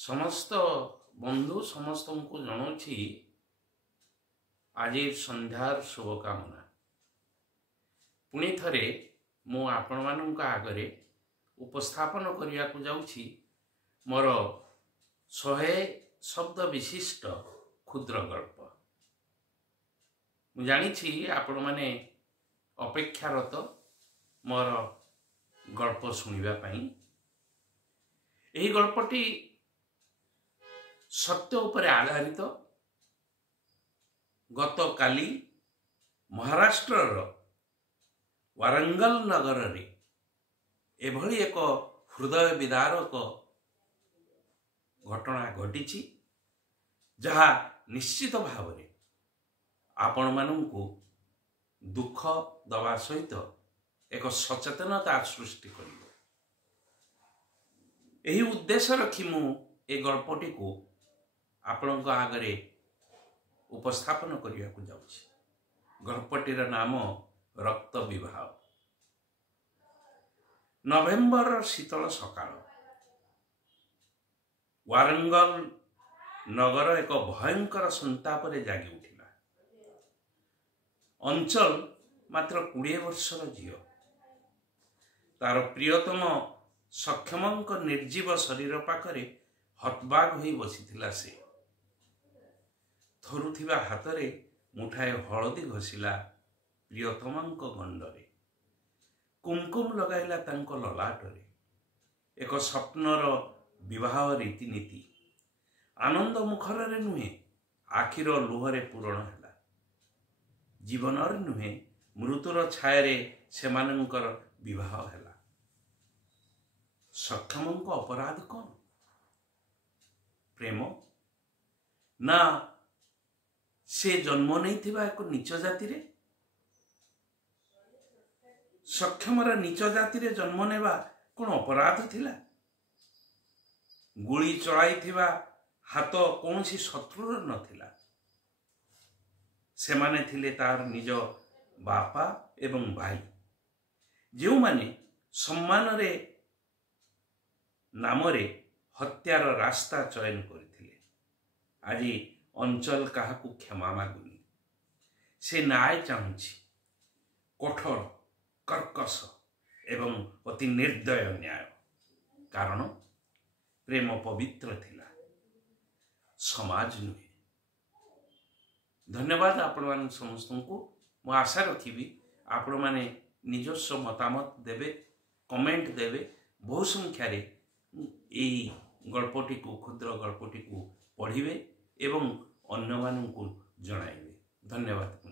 समस्त बंधु समस्त को जनाऊँगी आज संध्यार शुभकामना। पुणी थरे मु आपण मानक आगरे उपस्थापन करने को जाऊँगी मोर 100 शब्द विशिष्ट क्षुद्र गल्प। मु जानी आपण माने अपेक्षारत मोर गल्प शुणा पाई। यही गल्पटी सत्य उपर आधारित। गत काली महाराष्ट्र वारंगल नगर रे एभली एक हृदय विदारक घटना घटी जहा निश्चित भाव में आपण मानू दुख दवा सहित एक सचेतनता सृष्टि कर यही उद्देश्य रखी मु ए गल्पटी को आपण आगरे उपस्थापन करने को जाऊँगी। गल्पटीर नाम रक्त विवाह। नवेम्बर शीतल सकाळ वारंगल नगर एक भयंकर संताप रे जागी उठिला। अंचल मात्र 20 वर्षर झील तार प्रियतम सक्षमंक निर्जीव शरीर पाखरे हतबाग होई बसिथिला। से थरुथिबा हातरे मुठाए हलदी घसिला प्रियतमंक गंडरे कुमकुम लगाइला तांको ललाटरे। एक स्वप्नर विवाह रीतिनीति आनंद मुखर नुहे आखिर लुहरे पूरण है। जीवनर नुहे मृत्युर छाया सेमानंकर विवाह है। सक्षमंक अपराध कौन? प्रेम ना से जन्म नहीं थिबा एक नीच जाति रे? सक्षमर नीच जाति रे जन्म नेबा कौन अपराध थिला? गुली चलाई थिबा हाथ कौन सी शत्रुर नथिला। सेमाने थिले तार निज बापा एवं भाई जो माने सम्मान रे नामरे हत्यार रास्ता चयन करथिले। आज अंचल काहाकू क्षमा मागुनी। से न्याय चाहूँगी कठोर कर्कश एवं अति निर्दय न्याय। कारण प्रेम पवित्र थिला, समाज नुहे। धन्यवाद आपण मान समस्त को। मु आशा रखी आपण माने निजस्व मतामत देवे, कमेंट देवे। बहु संख्यार यही गल्पटी को क्षुद्र गल्पटी को पढ़िबे एवं अन्य मानू को जणाइबे। धन्यवाद।